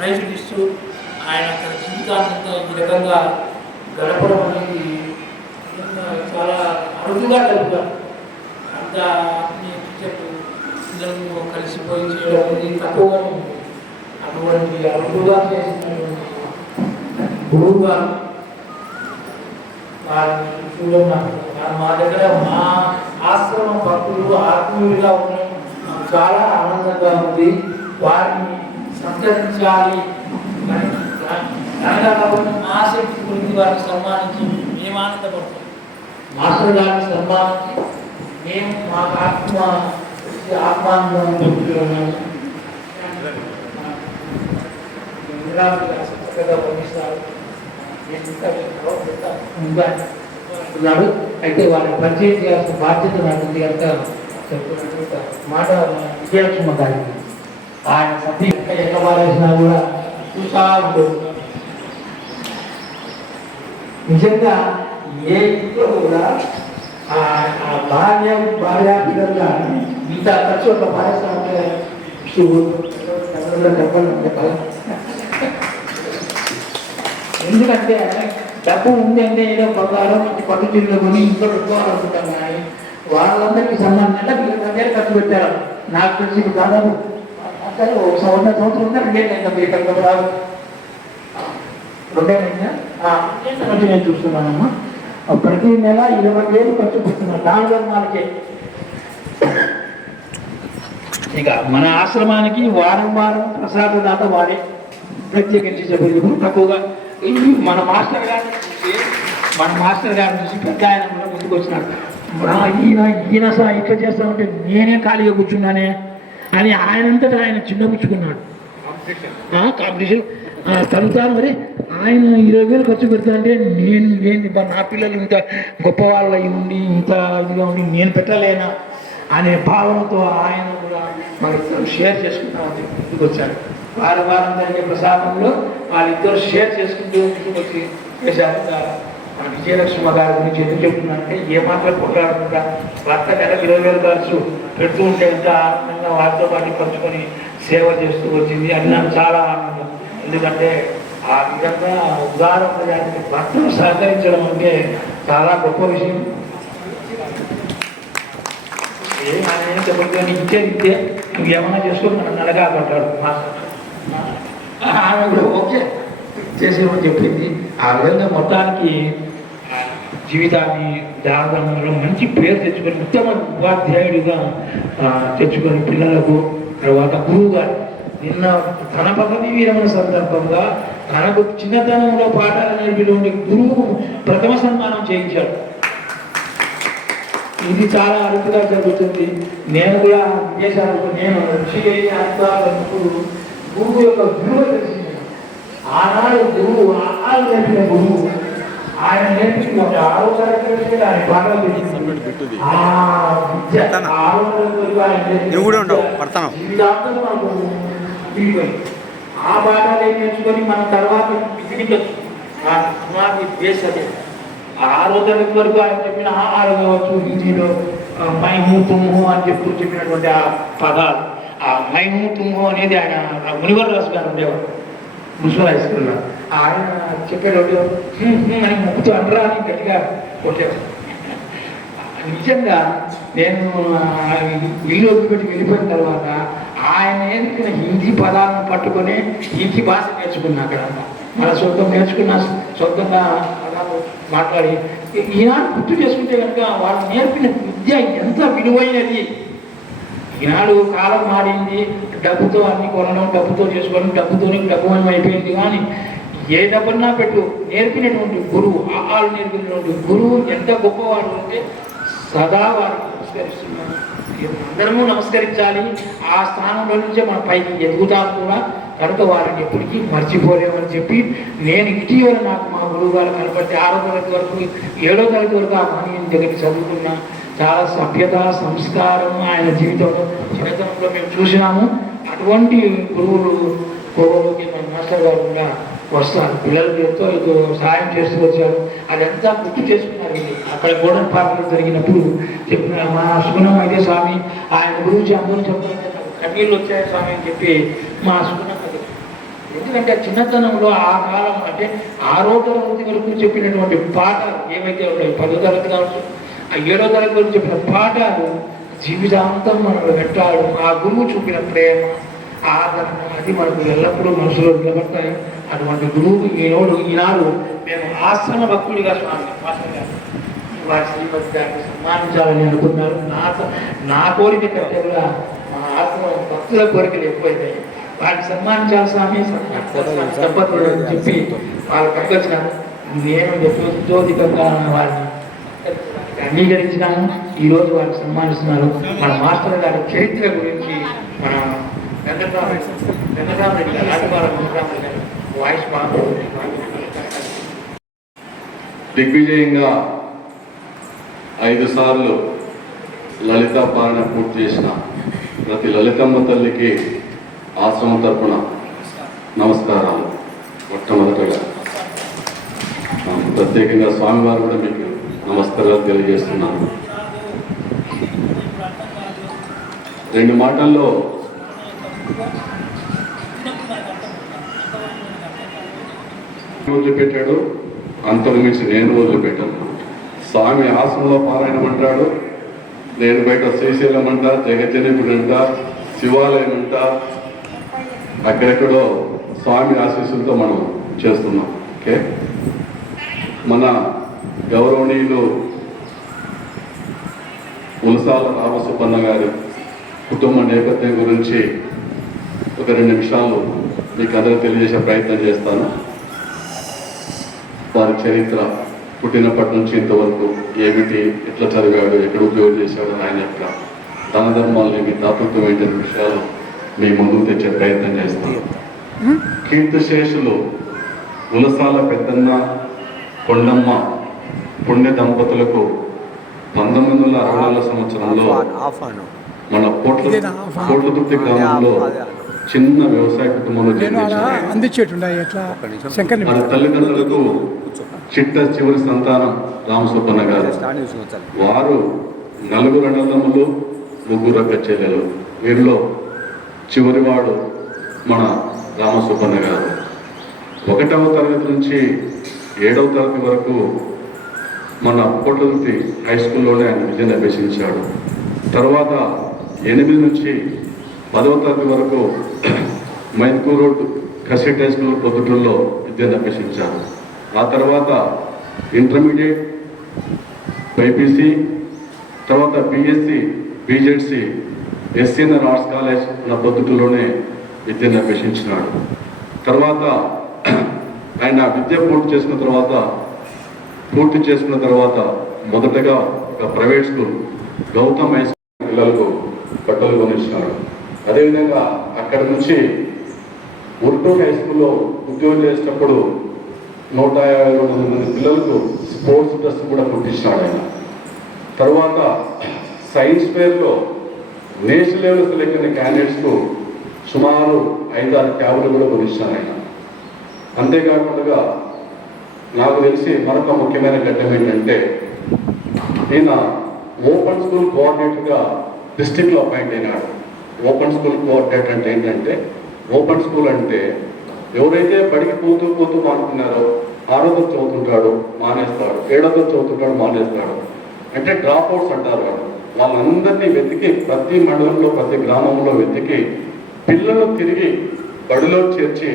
ప్రైజులు ఇస్తూ ఆయన తన జీవితాన్ని ఈ రకంగా గడపడం అనేది చాలా అరుదుగా గడుపుతారు. అంత ఆత్మీయ టీచర్లు పిల్లలు కలిసిపోయి చేయడం అనేది తక్కువగా ఉంది. అటువంటి అరుదుగా చేసినటువంటి గురువు గారు వారిని చూడడం మా దగ్గర మా ఆశ్రమ భక్తులు ఆత్మీయులుగా ఉండడం చాలా ఆనందంగా ఉంది. వారిని సంతరించాలి అనగా కాబట్టి మా శక్తి గురించి వారిని సన్మానించి మేము ఆనందపడతాం. మాస్టర్ గారిని సన్మానించి మేము మా ఆత్మానందం పొందుతున్నాము. చక్కగా పంపిస్తారు ఉన్నాడు. అయితే వారిని పరిచయం చేయాల్సిన బాధ్యత నాకు ఉంది కనుక మాట విజయలక్ష్మ గారికి ఆయన సభ్యులు ఎట్లా పారేసినా కూడా చూసా ఉంటుంది. నిజంగా ఏ ఇంట్లో కూడా భార్య పిల్లలుగా మిగతా ఖర్చు ఒక పారేస్తా ఉంటే చెప్పాలి. ఎందుకంటే డబ్బు ఉంది అంటే ఏదో బంగారం పట్టు చీరలు కొని ఇంట్లో పెట్టుకోవాలనుకుంటాం. కానీ వాళ్ళందరికీ సంబంధించిన వీళ్ళ దగ్గర ఖర్చు పెట్టారు. నాకు తెలిసి దాదాపు అసలు ఒక సంవత్సరం ఉందా 2 ఏళ్ళు అయిందా మీరు ఇక్కడ రాదు 2 ఏళ్ళు అయిందా నుంచి నేను చూస్తున్నానమ్మా. ప్రతి నెల 20,000 ఖర్చు పెడుతున్నాను దానికే. ఇక మన ఆశ్రమానికి వారం ప్రసాద దాత వాడే ప్రత్యేకించి చెప్పేది తక్కువగా. మన మాస్టర్ గారిని చూసి పెద్ద ఆయన కూడా ముందుకు వచ్చినాడు. ఈయన సార్ ఇట్లా చేస్తామంటే నేనే ఖాళీగా కూర్చున్నానే అని ఆయనంతటా ఆయన చిన్నపుచ్చుకున్నాడు. కాంపిటీషన్ తను మరి ఆయన 20,000 ఖర్చు పెడతా అంటే నేను నా పిల్లలు ఇంత గొప్ప వాళ్ళ ఉండి ఇంత ఇదిగా ఉండి నేను పెట్టలేనా అనే భావనతో ఆయన కూడా మనకు షేర్ చేసుకుంటామని ముందుకు వచ్చారు. వారం జరిగే ప్రసాదంలో వాళ్ళిద్దరు షేర్ చేసుకుంటూ ముందుకు వచ్చి చేశారు. విజయలక్ష్మ గారి గురించి ఎందుకు చెప్తున్నానంటే ఏ మాత్రం కొట్లాడకుండా భర్త నెల 20,000 ఖర్చు పెడుతూ ఉంటే ఎంత ఆనందంగా వారితో పాటు పంచుకొని సేవ చేస్తూ వచ్చింది. అది నాకు చాలా ఆనందం. ఎందుకంటే ఆ విధంగా ఉదాహరణ ప్రజానికి భర్తను సహకరించడం అంటే చాలా గొప్ప విషయం. ఆయన చెప్పని ఇచ్చే నువ్వు ఏమైనా చేసుకొని మనం నడగా పడ్డాడు ఆమె కూడా ఓకే చేసేమని చెప్పింది. ఆ విధంగా మొత్తానికి జీవితాన్ని దాదాపు మంచి పేరు తెచ్చుకొని ఉత్తమ ఉపాధ్యాయుడిగా తెచ్చుకొని పిల్లలకు తర్వాత గురువు గారు నిన్న తన పదవి విరమణ సందర్భంగా తనకు చిన్నతనంలో పాఠాలు నేర్పినటువంటి గురువు ప్రథమ సన్మానం చేయించాడు. ఇది చాలా అరుదుగా జరుగుతుంది. నేను కూడా విదేశాలకు నేను ఋషికేశప్పుడు గురువు యొక్క విలువ తెలిసింది. ఆనాడు గురువు ఆనాడు నేర్పిన గురువు ఆయన నేర్పించిన 6వ తరగతి ఆయన పాఠాలు జీవితాంతం ఆ పాఠాలు నేర్చుకొని మన తర్వాత బేస్ అదే 6వ తరగతి వరకు ఆయన చెప్పిన ఆహారం కావచ్చు. హిందీలో మైహూ తుమ్హు అని చెప్పినటువంటి ఆ పదాలు ఆ మైహూ తుమ్హు అనేది ఆయన మునివర్ రాజు గారు ఉండేవాడు మున్సిపల్ హై స్కూల్లో. ఆయన చెప్పేటప్పుడు అని ముక్కుతూ అనరా అని గట్టిగా కొట్టేవాడు. నిజంగా నేను ఇల్లు వదిలిపెట్టి వెళ్ళిపోయిన తర్వాత ఆయన నేర్పిన హిందీ పదాలను పట్టుకొని హిందీ భాష నేర్చుకున్నా. అక్కడ మన సొంతం నేర్చుకున్న సొంతంగా పదాలు మాట్లాడి ఈనాడు గుర్తు చేసుకుంటే కనుక వాళ్ళు నేర్పిన విద్య ఎంత విలువైనది. ఈనాడు కాలం మారింది, డబ్బుతో అన్ని కొనడం, డబ్బుతో చేసుకోవడం, డబ్బుమయం అయిపోయింది. కానీ ఏ డబ్బున్నా పెట్టు నేర్పినటువంటి గురువు ఆహాలు నేర్పినటువంటి గురువు ఎంత గొప్పవాడు అంటే సదా వారికి నమస్కరిస్తున్నాను. అందరము నమస్కరించాలి. ఆ స్థానంలో నుంచే మన పైకి ఎదుగుతాం కూడా. కనుక వారిని ఎప్పటికీ మర్చిపోలేమని చెప్పి నేను ఇటీవల నాకు మా గురువు గారు కనపడితే 6వ తరగతి వరకు 7వ తరగతి వరకు ఆ మహనీయుని దగ్గరికి చదువుకున్నా. చాలా సభ్యత సంస్కారం ఆయన జీవితంలో చిన్నతనంలో మేము చూసినాము. అటువంటి గురువులు కోవలోకి మన మాస్టర్ గారు కూడా వస్తారు. పిల్లలకి ఎంతో సహాయం చేస్తూ వచ్చారు. అదంతా గుర్తు చేసుకున్నారు. అక్కడ గోడన్ పార్కులో జరిగినప్పుడు చెప్పిన మా సుగుణం అయితే స్వామి ఆయన గురించి అందరూ చెప్తారు కన్నీళ్ళు వచ్చాయి స్వామి అని చెప్పి మా సుగుణం ఎందుకంటే చిన్నతనంలో ఆ కాలం అంటే 6వ తరగతి వరకు చెప్పినటువంటి పాఠాలు ఏవైతే ఉన్నాయో 10వ తరగతి కావచ్చు, ఆ 7వ తరగతి వరకు చెప్పిన పాఠాలు జీవితాంతం మనకు పెట్టాడు. ఆ గురువు చూపిన ప్రేమ, ఆదరణ అది మనకు ఎల్లప్పుడూ మనసులో నిలబడతాయి. అటువంటి గురువు ఈనాడు మేము ఆశ్రమ భక్తుడిగా స్వామి వారి శ్రీమతి గారిని సన్మానించాలని అనుకున్నారు. నా కోరిక కంటే మా ఆశ్రమ భక్తుల కోరికలు ఎక్కువైనాయి. వారిని సన్మానించాలి స్వామి దంపతులు చెప్పి వాళ్ళకి అక్కచ్చినాను. నేను యథోధికంగా వారిని అంగీకరించినాము. ఈరోజు వారిని సన్మానిస్తున్నారు. మన మాస్టర్ గారి చరిత్ర గురించి మన వెంకటరామరెడ్డి గారు రాజపాలెం వెంకటరామరెడ్డి గారు వాయిస్ దిగ్విజయంగా 5 సార్లు లలిత పాలన పూర్తి చేసిన ప్రతి లలితమ్మ తల్లికి ఆశ్రమం తరపున నమస్కారాలు. మొట్టమొదటగా ప్రత్యేకంగా స్వామివారు కూడా మీకు నమస్కారాలు తెలియజేస్తున్నాను. 2 మాటల్లో వదిలిపెట్టాడు, అంతర్మించి నేను వదిలిపెట్టాను. స్వామి ఆశ్రమంలో పారాయణం అంటాడు, నేను బయట శ్రీశైలం అంట, జగజ్జనకుడు అంట, శివాలయం అంట, అక్కడెక్కడో స్వామి ఆశీస్సులతో మనం చేస్తున్నాం. ఓకే, మన గౌరవనీయులు ఉలసాల రామసుబ్బన్న గారి కుటుంబ నేపథ్యం గురించి ఒక 2 నిమిషాలు మీకు అందరూ తెలియజేసే ప్రయత్నం చేస్తాను. వారి చరిత్ర, పుట్టినప్పటి నుంచి ఇంతవరకు ఏమిటి, ఎట్లా చదివాడు, ఎక్కడ ఉద్యోగం చేశాడు, ఆయన యొక్క దాన ధర్మాలు ఏమి, దాతృత్వమైన విషయాలు మీ ముందుకు తెచ్చే ప్రయత్నం చేస్తాను. కీర్తిశేషులు ఉలసాల పెద్దన్న కొండమ్మ పుణ్య దంపతులకు 1964 సంవత్సరంలో మన కోట్లదుర్తి గ్రామంలో చిన్న వ్యవసాయ కుటుంబంలో మన తల్లిదండ్రులకు చివరి సంతానం రామసుబ్బన్న గారు. వారు 4 అన్నదమ్ములు, 3 అక్క చెల్లెలు. వీరిలో చివరివాడు మన రామసుబ్బన్న గారు. 1వ తరగతి నుంచి 7వ తరగతి వరకు మన కోట్లదుర్తి హై స్కూల్లోనే ఆయన విద్యను అభ్యసించాడు. తర్వాత 8 నుంచి 10వ తరగతి వరకు మైన్కూర్ రోడ్ కసెట్ హై స్కూల్ పొద్దుటూరులో విద్యను అభ్యసించారు. ఆ తర్వాత ఇంటర్మీడియట్, బైపీసీ, తర్వాత BSc, BZC, SCNR arts college నా పొద్దుటూరులోనే విద్యను అభ్యసించినాడు. తర్వాత ఆయన విద్య పూర్తి చేసుకున్న తర్వాత మొదటగా ఒక private school Gautam high school పిల్లలకు బట్టలు కొనిచ్చినాడు. అదేవిధంగా అక్కడి నుంచి ఉర్దూ హై స్కూల్లో ఉద్యోగం చేసేటప్పుడు 152 మంది పిల్లలకు స్పోర్ట్స్ డ్రెస్ కూడా కుట్టించినాడు ఆయన. తర్వాత సైన్స్ ఫేర్లో నేషనల్ లెవెల్ సెలెక్ట్ అయిన క్యాండిడేట్స్కు సుమారు 5-6 క్యాబులు కూడా కొనిచ్చినాడు ఆయన. అంతేకాకుండా నాకు తెలిసి మరొక ముఖ్యమైన ఘట్టం ఏంటంటే, ఈయన ఓపెన్ స్కూల్ కోఆర్డినేటర్గా డిస్ట్రిక్ట్లో అపాయింట్ అయినాడు. ఓపెన్ స్కూల్ కోఆర్డినేటర్ అంటే ఏంటంటే, ఓపెన్ స్కూల్ అంటే ఎవరైతే బడికి పోతూ మానుకున్నారో 6వ తరగతి చదువుతుంటాడు మానేస్తాడు, 7వ తరగతి చదువుతుంటాడు మానేస్తాడు, అంటే డ్రాప్ అవుట్స్ అంటారు. వాళ్ళందరినీ వెతికి ప్రతి మండలంలో, ప్రతి గ్రామంలో వెతికి పిల్లలు తిరిగి బడిలో చేర్చి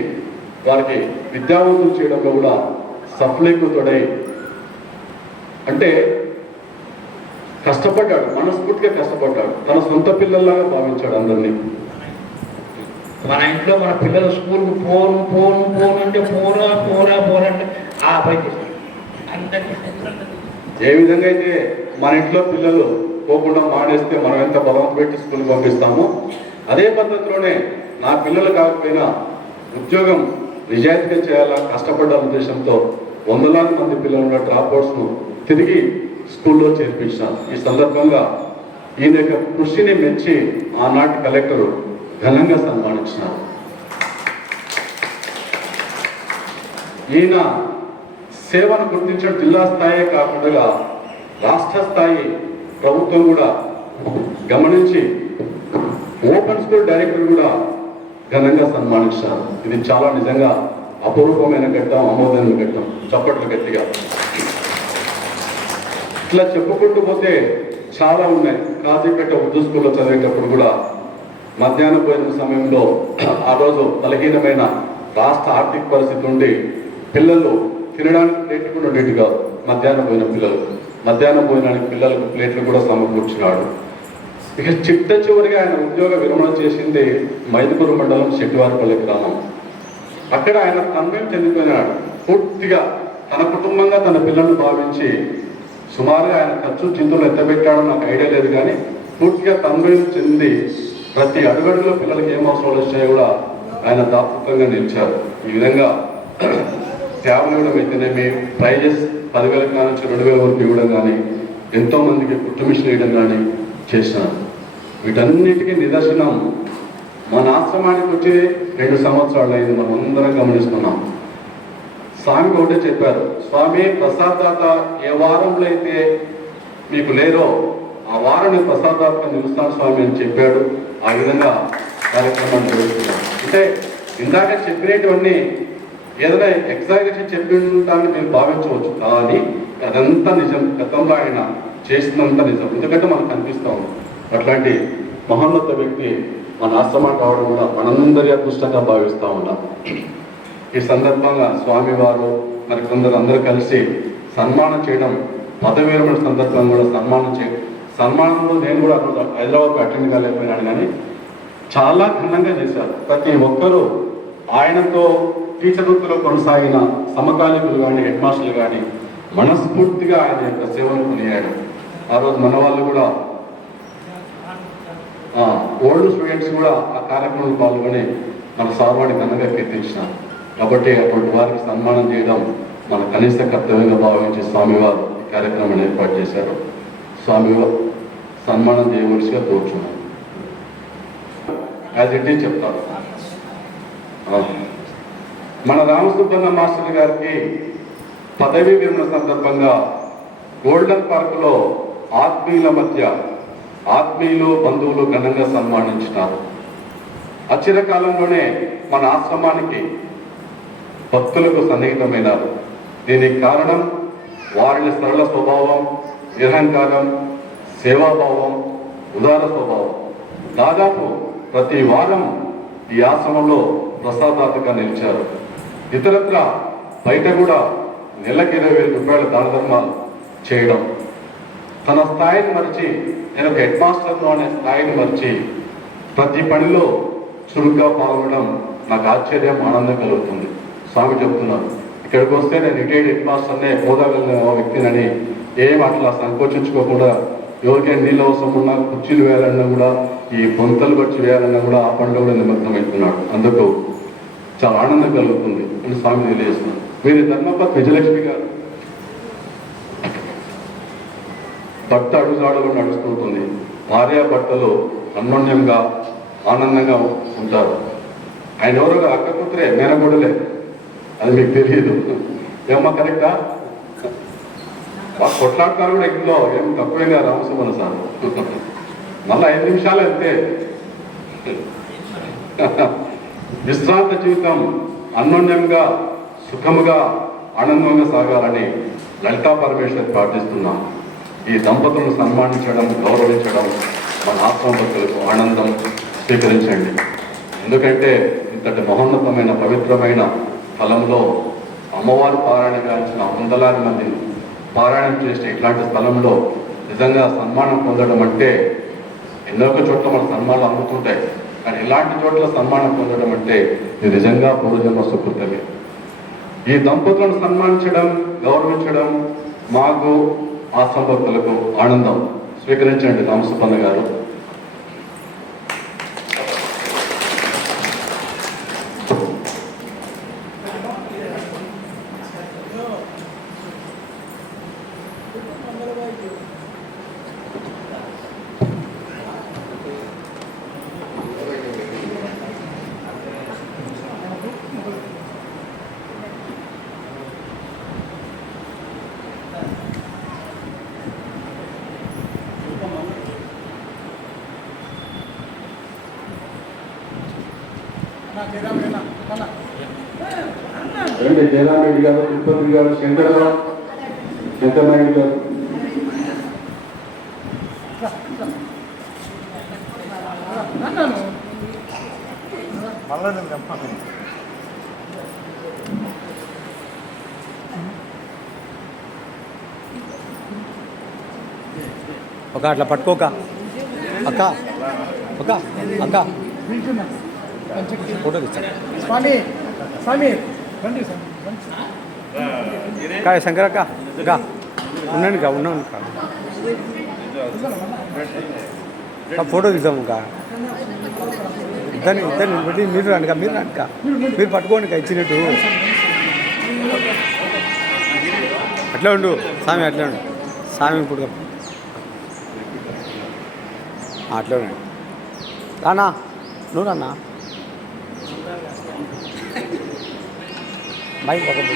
వారికి విద్యావంతులు చేయడంలో కూడా సఫలీకృతుడై, అంటే కష్టపడ్డాడు, మనస్ఫూర్తిగా కష్టపడ్డాడు. తన సొంత పిల్లల్లాగా భావించాడు అందరినీ. మన ఇంట్లో మన పిల్లలు స్కూల్కి పోను అంటే పోరా అంటే ఆ పైకి ఏ విధంగా అయితే మన ఇంట్లో పిల్లలు పోకుండా మానేస్తే మనం ఎంత బలం పెట్టి స్కూల్కి పంపిస్తామో, అదే పద్ధతిలోనే నా పిల్లలు కాకపోయినా ఉద్యోగం నిజాయితీగా చేయాలా కష్టపడ్డ ఉద్దేశంతో 100,000 మంది పిల్లల డ్రాప్అవుట్స్ను తిరిగి స్కూల్లో చేర్పించాను. ఈ సందర్భంగా ఈయన యొక్క కృషిని మెచ్చి ఆనాటి కలెక్టరు ఘనంగా సన్మానించినారు. ఈయన సేవను గుర్తించిన జిల్లా స్థాయే కాకుండా రాష్ట్ర స్థాయి ప్రభుత్వం కూడా గమనించి ఓపెన్ స్కూల్ డైరెక్టర్ కూడా ఘనంగా సన్మానించారు. ఇది చాలా నిజంగా అపూర్వమైన ఘట్టం, ఆమోదమైన ఘట్టం. చప్పట్లు గట్టిగా. ఇట్లా చెప్పుకుంటూ పోతే చాలా ఉన్నాయి. కాజీపేట ఉర్దూ స్కూల్లో చదివేటప్పుడు కూడా మధ్యాహ్న భోజన సమయంలో ఆ రోజు బలహీనమైన రాష్ట్ర ఆర్థిక పరిస్థితి ఉండి పిల్లలు తినడానికి ప్లేట్లు కూడా ఉండేది కాదు. మధ్యాహ్న భోజనానికి పిల్లలకు ప్లేట్లు కూడా సమకూర్చినాడు. ఇక చిట్ట చివరిగా ఆయన ఉద్యోగ విరమణ చేసింది మైదుకూరు మండలం శెట్టివారిపల్లి గ్రామం. అక్కడ ఆయన తన్మయం చెందిపోయినాడు. పూర్తిగా తన కుటుంబంగా తన పిల్లలను భావించి సుమారుగా ఆయన ఖర్చు చింతలు ఎత్తబెట్టాడో నాకు ఐడియా లేదు, కానీ పూర్తిగా తన్మయం చెంది ప్రతి అడుగడుగులో పిల్లలకి ఏం అవసరాలు వచ్చాయో కూడా ఆయన దాతృత్వంగా నిలిచారు. ఈ విధంగా ట్యాబ్లు ఇవ్వడం అయితేనేమి, ప్రైజెస్ 10,000 నుంచి 2,000 వరకు ఇవ్వడం కానీ, ఎంతోమందికి కుట్టు మిషన్ వేయడం కానీ చేసినారు. వీటన్నిటికీ నిదర్శనం మన ఆశ్రమానికి వచ్చి 2 సంవత్సరాలు అయింది. మనం అందరం గమనిస్తున్నాం. స్వామి ఒకటే చెప్పారు, స్వామి ప్రసాదాత ఏ వారంలో అయితే మీకు లేరో ఆ వారం నేను ప్రసాదాతగా నిలుస్తాను స్వామి అని చెప్పాడు. ఆ విధంగా కార్యక్రమాన్ని జరుగుతున్నాం. అంటే ఇందాక చెప్పినటువంటి ఏదైనా ఎగ్జాగేషన్ చెప్పింటాన్ని మీరు భావించవచ్చు, కానీ అదంతా నిజం. గతంలో ఆయన చేసినంత నిజం. ఎందుకంటే మనకు కనిపిస్తూ ఉంది. అట్లాంటి మహోన్నత వ్యక్తి మన ఆశ్రమం కావడం కూడా మనందరి అదృష్టంగా భావిస్తూ ఉన్నాం. ఈ సందర్భంగా స్వామివారు మరి కొందరు అందరూ కలిసి సన్మానం చేయడం, పదవి విరమణ సందర్భంగా కూడా సన్మానంలో నేను కూడా హైదరాబాద్లో అటెండ్ కాలేకపోయినాను, కానీ చాలా ఘనంగా చేశారు. ప్రతి ఒక్కరూ ఆయనతో టీచర్ వృత్తిలో కొనసాగిన సమకాలీకులు కానీ, హెడ్ మాస్టర్లు కానీ మనస్ఫూర్తిగా ఆయన యొక్క సేవలు కొనియాడు. ఆ రోజు మన వాళ్ళు కూడా ఓల్డ్ స్టూడెంట్స్ కూడా ఆ కార్యక్రమంలో పాల్గొని మన సార్వాడిని ఘనంగా కీర్తించినారు. కాబట్టి అటువంటి వారికి సన్మానం చేయడం మన కనీస కర్తవ్యంగా భావించి స్వామివారు ఈ కార్యక్రమాన్ని ఏర్పాటు చేశారు. స్వామివారు సన్మానం చేయవలసిగా కోరుచున్నాం. యాజ్ ఇట్ ఈజ్ చెప్తారు. మన రామసుబ్బన్న మాస్టర్ గారికి పదవీ విరమణ సందర్భంగా గోల్డెన్ పార్కులో ఆత్మీయులు బంధువులు ఘనంగా సన్మానించినారు. అచిరకాలంలోనే మన ఆశ్రమానికి భక్తులకు సన్నిహితమైనారు. దీనికి కారణం వారిని సరళ స్వభావం, నిరహంకారం, సేవాభావం, ఉదార స్వభావం. దాదాపు ప్రతి వారం ఈ ఆశ్రమంలో ప్రసాదాతగా నిలిచారు. ఇతరత్ర బయట కూడా నెలకి 20,000 రూపాయల దాన ధర్మాలు చేయడం, తన స్థాయిని మరిచి, నేను ఒక హెడ్ మాస్టర్ను అనే స్థాయిని మరిచి ప్రతి పనిలో చురుగ్గా పాల్గొనడం నాకు ఆశ్చర్యం, ఆనందం కలుగుతుంది. స్వామి చెప్తున్నారు, ఇక్కడికి వస్తే నేను రిటైర్డ్ హెడ్ మాస్టర్నే హోదాగలిగిన వ్యక్తినని ఏం అట్లా సంకోచించుకోకుండా, ఎవరికైనా నీళ్ళు అవసరం ఉన్నా, కుర్చీలు వేయాలన్నా కూడా, ఈ బొంతలు వచ్చి వేయాలన్నా కూడా ఆ పనిలో కూడా నిమగ్నమవుతున్నాడు. అందుకు చాలా ఆనందం కలుగుతుంది అని స్వామి తెలియజేస్తున్నారు. వీరి ధర్మపత్ విజయలక్ష్మి గారు భర్త అడుగుజాడుగా నడుస్తుంటుంది. భార్య భర్తలు అన్యోన్యంగా ఆనందంగా ఉంటారు. ఆయన ఎవరుగా అక్క కూతురే, మేనగూడలే, అది మీకు తెలియదు. ఏమన్నా కరెక్టా? కొట్లాడతారు కూడా ఇంట్లో, ఏం తక్కువైనా రామసుమన సార్. మళ్ళీ 5 నిమిషాలు అంతే. విశ్రాంత జీవితం అన్యోన్యంగా, సుఖముగా, ఆనందంగా సాగాలని లలితా పరమేశ్వర్ ప్రార్థిస్తున్నాం. ఈ దంపతులను సన్మానించడం, గౌరవించడం మన ఆత్మభక్తులకు ఆనందం. స్వీకరించండి. ఎందుకంటే ఇంతటి మహోన్నతమైన పవిత్రమైన స్థలంలో అమ్మవారు పారాయణ గాంచిన వందలాది మంది పారాయణం చేసే ఇట్లాంటి స్థలంలో నిజంగా సన్మానం పొందడం అంటే, ఎన్నో చోట్ల మన సన్మానాలు అందుతుంటాయి, కానీ ఇలాంటి చోట్ల సన్మానం పొందడం అంటే ఇది నిజంగా పూర్వజన్మ సుకృతమే. ఈ దంపతులను సన్మానించడం, గౌరవించడం మాకు ఆశ్రమభక్తులకు ఆనందం. స్వీకరించండి రామసుబ్బన్న గారు. జయరామ్ రెడ్డి గారు, తిరుపతి గారు, శంకర్ నాయుడు గారు. ఒక అట్లా పట్టుకోక అక్క అక్క అక్క ఫోటో కాయ శంకర్ అక్క అక్క ఉన్నాను కా ఉన్నాను ఫోటో తీసాము కా ఇద్దరిని పెట్టి మీరు రండి మీరు రండి మీరు పట్టుకోండి కా ఇచ్చినట్టు అట్లా ఉండు స్వామి అట్లా ఉండు స్వామి ఇప్పుడు అట్లా ఉండండి రానా నువ్వు రన్నా బైక్ పక్కన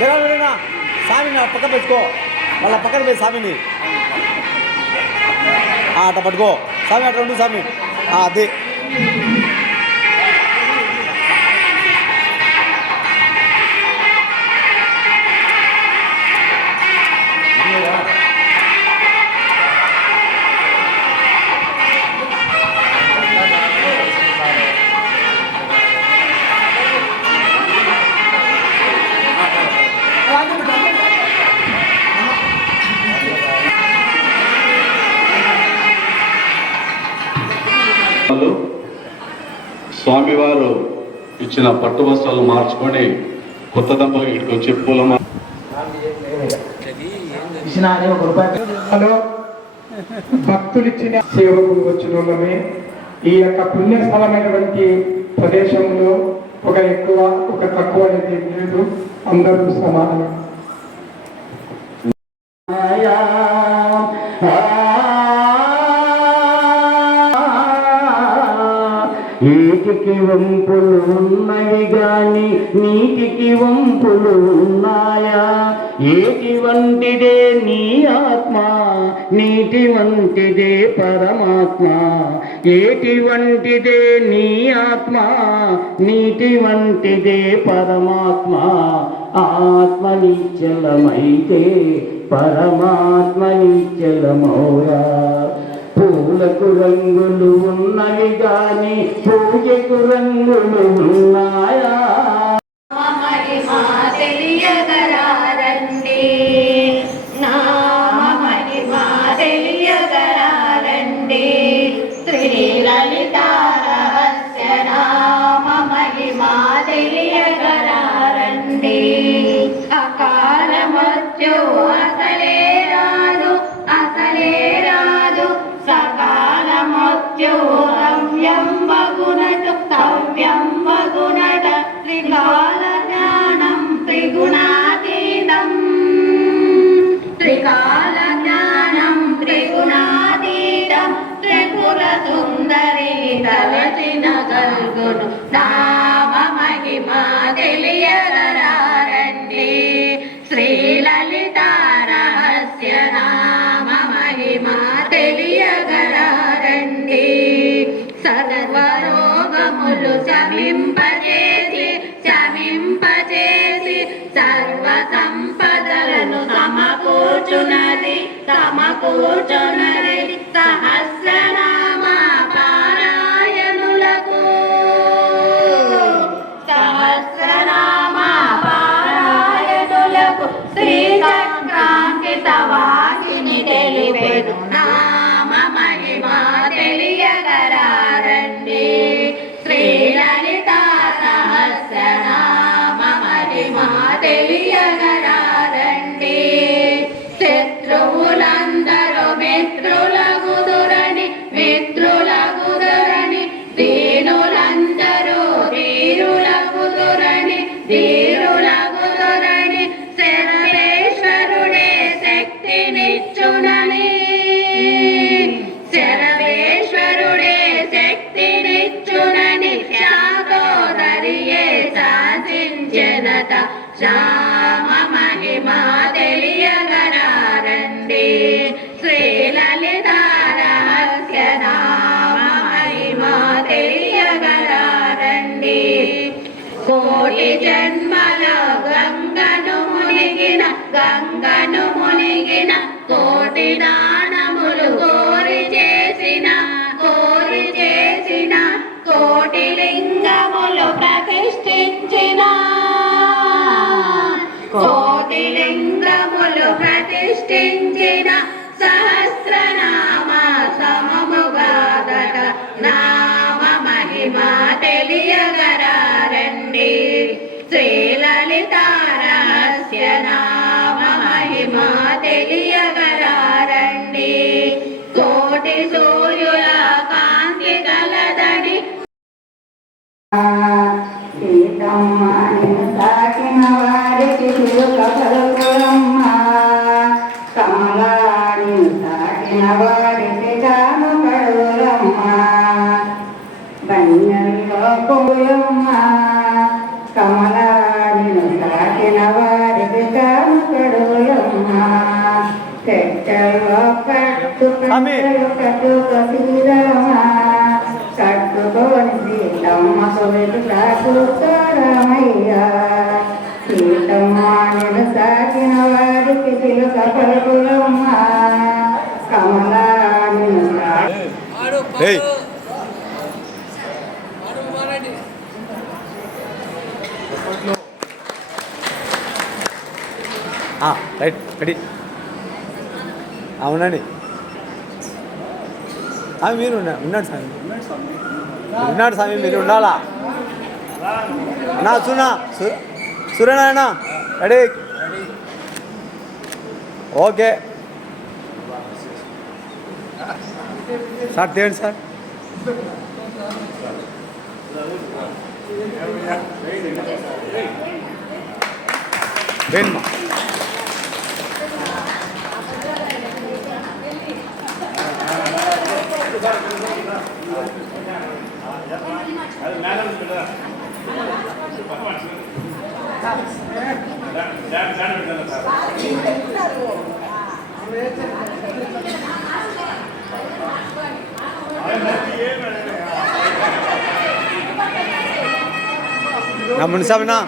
జరా స్వామిని పక్కన పెట్టుకో వాళ్ళ పక్కన పోయి స్వామిని అట్లా పట్టుకో స్వామి అట్లా ఉండు స్వామి అదే స్వామివారు ఇచ్చిన పట్టు వస్త్రాలు మార్చుకొని కొత్త దంపతులు ఇక్కడికి వచ్చి పూలమా భక్తులు ఇచ్చిన సేవకు వచ్చిన వాళ్ళమే. ఈ యొక్క పుణ్యస్థలమైనటువంటి ప్రదేశంలో ఒక ఎక్కువ ఒక తక్కువ అనేది లేదు, అందరూ సమానం. ఏటికి వంపులు ఉన్నవి గాని నీటికి వంపులు ఉన్నాయా? ఏటి వంటిదే నీ ఆత్మ, నీటి వంటిదే పరమాత్మ. ఏటి వంటిదే నీ ఆత్మ, నీటి వంటిదే పరమాత్మ. ఆత్మ నిశ్చలమైతే పరమాత్మ నిశ్చలమౌరా. పూలకు రంగులు ఉన్నవి గాని పూజకు రంగులు ఉన్నాయా? మహిమా తెలియగరారండి, నా మహిమా తెలియగరారండి. శ్రీ లలిత రహస్య నామ మహిమా తెలియగరారండి. అకాల మృత్యు అసలే రాదు, అసలే రాదు. సకాల మృత్యు రవ్యం వగునట, సవ్యం వగునట. త్రికాల జ్ఞానం త్రిగుణాతీతం, త్రికాల జ్ఞానం త్రిగుణాతీతం. త్రిపుర సుందరి తలచిన గల్గును నామ మహిమా తెలియగరారండి. శ్రీ లలిత రహస్య నామ మహిమా తెలియగరారండి. సర్వరోగములు శమింపజేసి, శమింపజేసి సర్వ సంపదలను సమకూర్చునది, సమకూర్చునది. సహస్రనామ పారాయణులకు, సహస్రనామ పారాయణులకు శ్రీ సంక్రాంతిత వాసిని తెలిపెను నామ మహిమా తెలియగరారండి. శ్రీ లలిత సహస్ర నామ మహిమా తెలియగరారండి. శత్రువులందరూ మిత్రులగుదురని, మిత్రులగుదురని. దీనులందరూ ధీరులగుదురని, ధీరులగుదురని. సర్వేశ్వరుడే శక్తినిచ్చునని, సర్వేశ్వరుడే శక్తినిచ్చునని. శాతోదరియే శాసించెనట శ్యామ మహిమా తెలియగరారండి. శ్రీ లలిత రహస్య నామ కోటి జన్మల గంగను మునిగిన కోటి దానములు కోరి చేసిన కోటి లింగములు ప్రతిష్ఠించిన సహస్రనామ సమముగాదట నామ మహిమ తెలియగరారండి శ్రీలలిత రహస్య నామ మహిమ తెలియగరారండి కోటి సూర్యుల కాంతి కలదని సీతమ్మ నిన్ను తాకిన వారికి చిలుక పలుకులమ్మ కమలా నిన్ను తాకిన వారికి జాను కడులమ్మ బంజంలో పూలమ్మ కమలా నిన్ను తాకిన వారికి జాను కడులమ్మ చెట్టల్లో కట్టుక సీరమ్మ కట్టుకొని సీతమ్మ సొలికి సాకుతారమయ్యా సీతమ్మ నేను సాగిన వారికి చిలుక పలుకులమ్మ కమలా రైట్ రెడీ అవునండి మీరు ఉన్నాడు స్వామి ఉన్నాడు స్వామి మీరు ఉండాలా నా సురేనాయణ రెడీ ఓకే సార్ తీయండి సార్ వేణమ్మా నా మున్సాబనా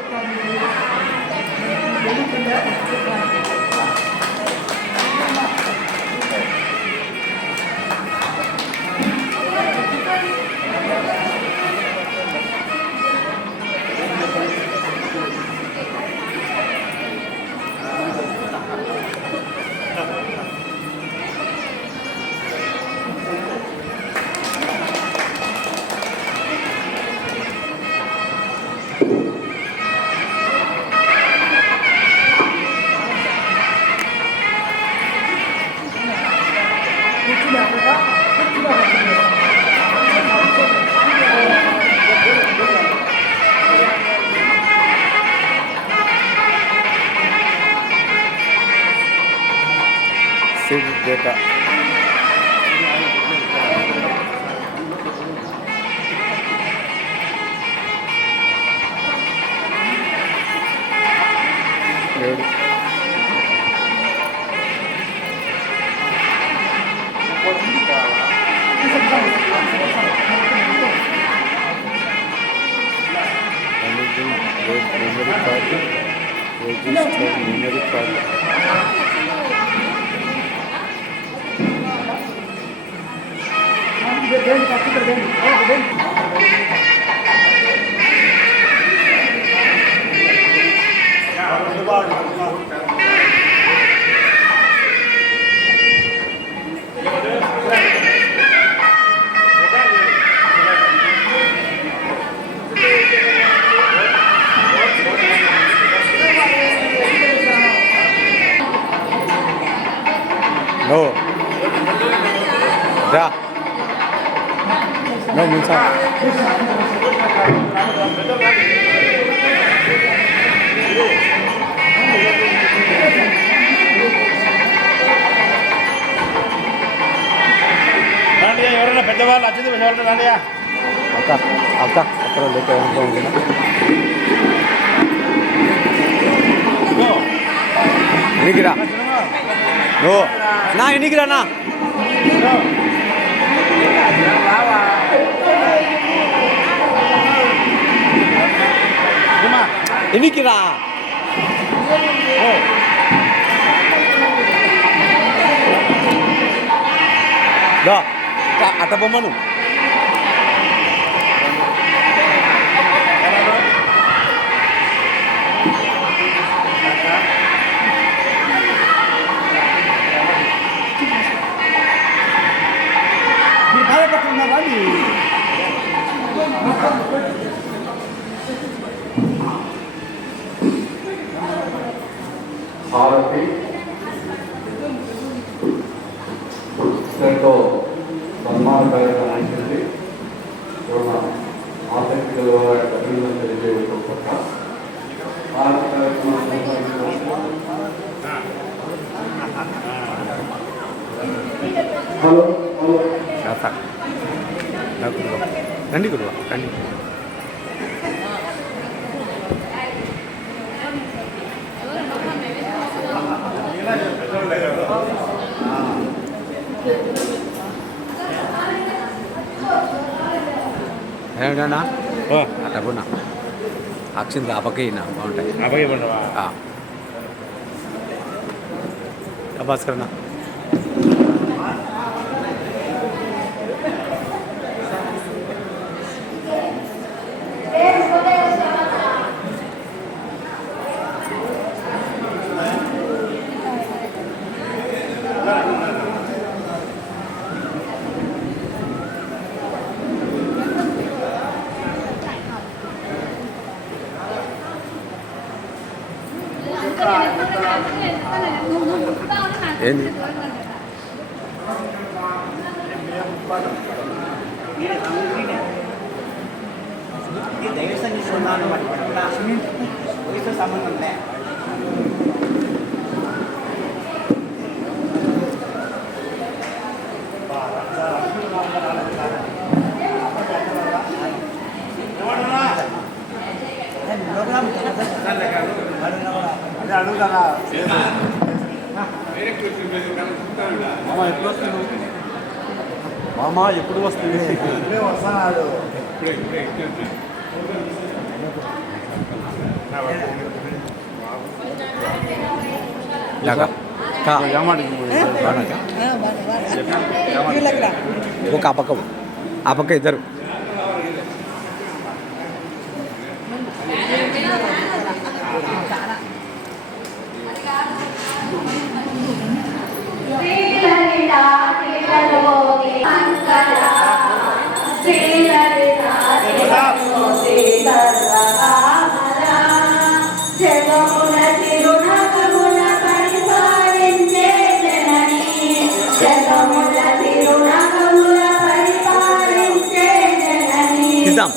data memory card No. Da. No, Munsa. ఎవరైనా పెద్దవాళ్ళు అతిథి ఎవరైనా రాండియా అక్క అక్కడ లేక ఏమనుకుంటున్నా ఎన్నికిరా నువ్వు నా ఎన్నికిరా నా గుడికి రా. అట్ట బొమ్మను భయపడుతున్నారా? హారతి ఎంతో సన్మాన కార్యక్రమం చేసి ఆసక్తి అభివృద్ధి తెలియజేయడం పట్ల హారతి కార్యక్రమం హలో హలో రండి గురువా రండి. ఏమిటన్నా అట్టకున్నా అక్షింది అపకైనా బాగుంటాయి. అపకై భాస్కరన్నా ఏంది అడుగుతానా మామ ఎప్పుడు వస్తుంది? వస్తున్నాడు. ఒక ఆ పక్క ఇద్దరు తీద్దాం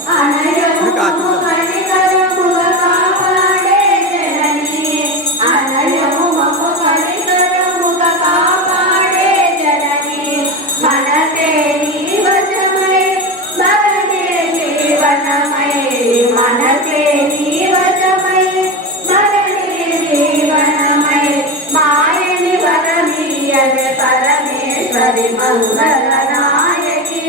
పరమేశ్వరి మంగళనాయకి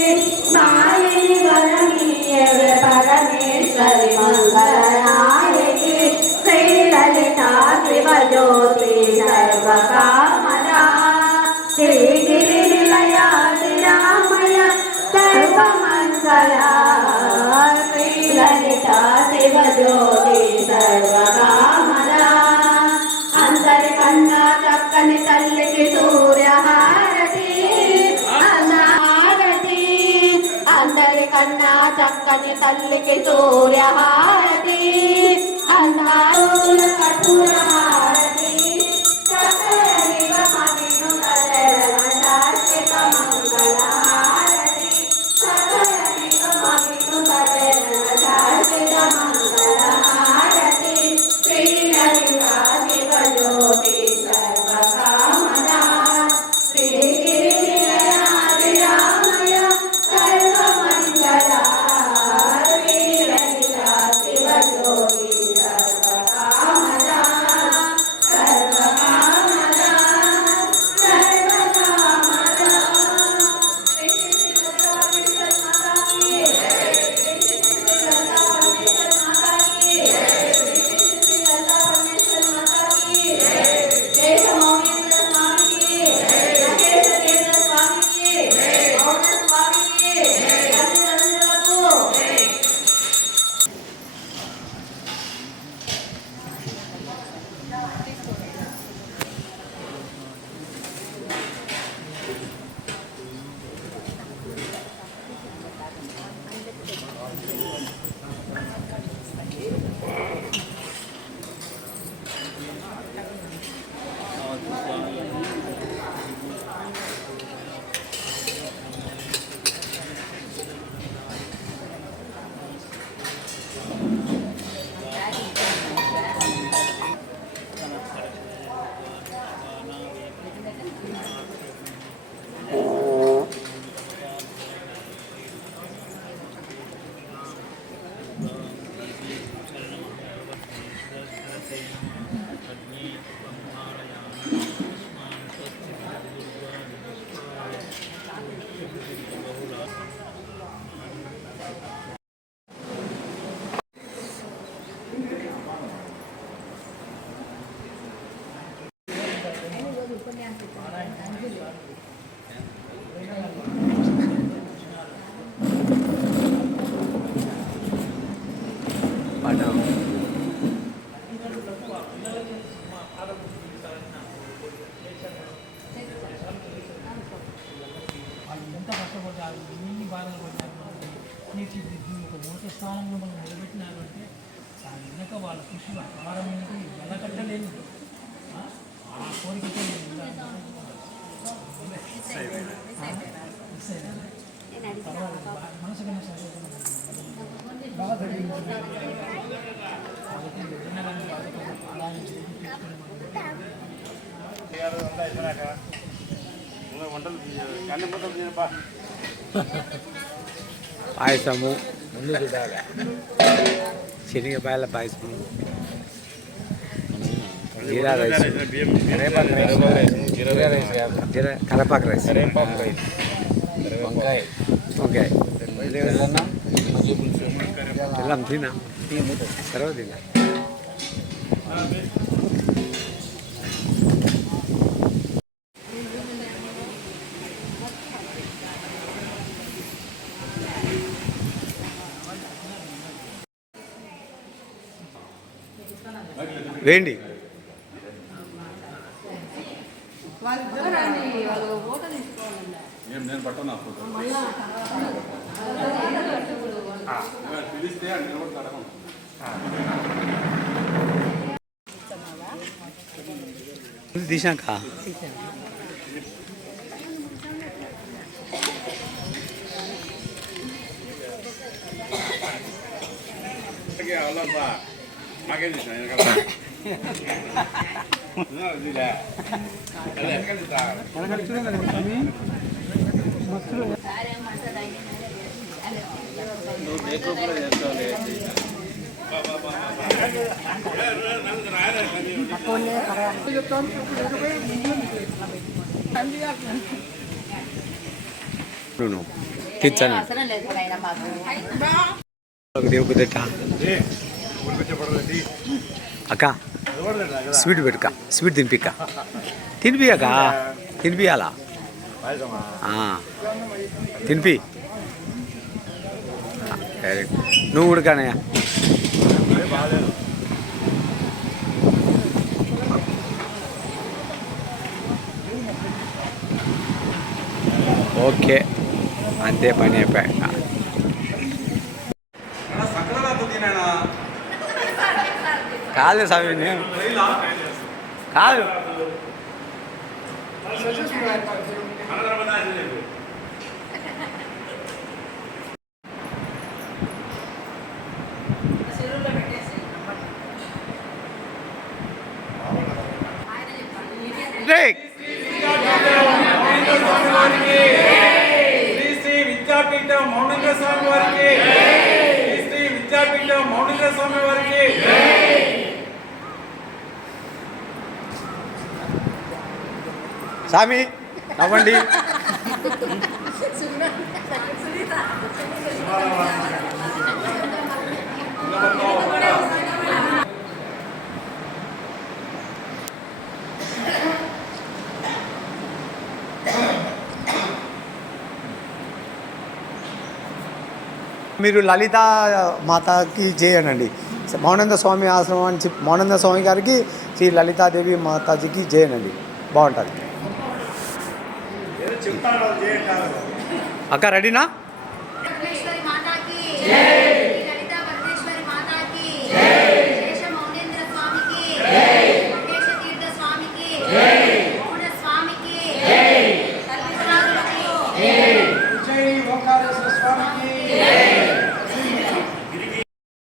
మాయని వరమీయవే పరమేశ్వరి మంగళనాయకి శ్రీ లలితా శివజ్యోతి సర్వకామదా శ్రీ గిరి నిలయ శ్రీరామయ సర్వమంగళ శ్రీ లలితా శివజ్యోతి సర్వకామదా అందరి కన్నా చక్కని తల్లికి సూర్యహారతి అన్నారతి అందరి కన్నా చక్కని తల్లికి సూర్యహారతి అన్నారుల కఠోర హారతి మంగళ హారతి సకల మంగళ హారతి శ్రీ లలితా శివజ్యోతి సర్వకామదా శ్రీ గిరి నిలయ శ్రీరామయ సర్వమంగళ శ్రీ లలితా శివజ్యోతి సర్వకామదా ఎంత కష్టపడ్డారు, ఎన్ని బాధలు పడ్డారు, తీర్చిదిద్ది ఒక ఉన్నత స్థానంలో మనం నిలబెట్టినారంటే దాని వెనక వాళ్ళ కృషి అపారమైనది, వెళ్ళకట్టలేదు. ఆ కోరికతో మనసుకన్నా సరే బాగా జరిగింది. కాబట్టి ఎవరైనా కానీ బాధపడి అలాగే పాయసము ముందు చూడాలి, శనగపాయల పాయసము, జీరా రైస్, కరపాకు రైస్, వంకాయ ఎల్లం తినా సర్వ తినా. వేయండి. నేను పట్టను పిలిస్తే అని నిలబడతాడు. తీసాక మాకేం చేసిన కిచెన్ అక్క స్వీట్ పెట్టుక, స్వీట్ తినిపిక్క, తినిపియక తినిపియాలా, తినిపి. నువ్వు ఉడకానయ్యా. ఓకే, అంతే పని అయిపోయాక. కాదు స్వామి, నేను కాదు. శ్రీ విద్యాపీఠ మౌనంగా స్వామి వారికి, శ్రీ విద్యాపీఠ మౌనంగా స్వామి వారికి. స్వామి నవ్వండి. మీరు లలిత మాతాకి జయనండి. మౌనంద స్వామి ఆశ్రమం అని చెప్పి మౌనంద స్వామి గారికి శ్రీ లలితాదేవి మాతాజీకి జయనండి. బాగుంటుంది. అక్క రెడీనా? జై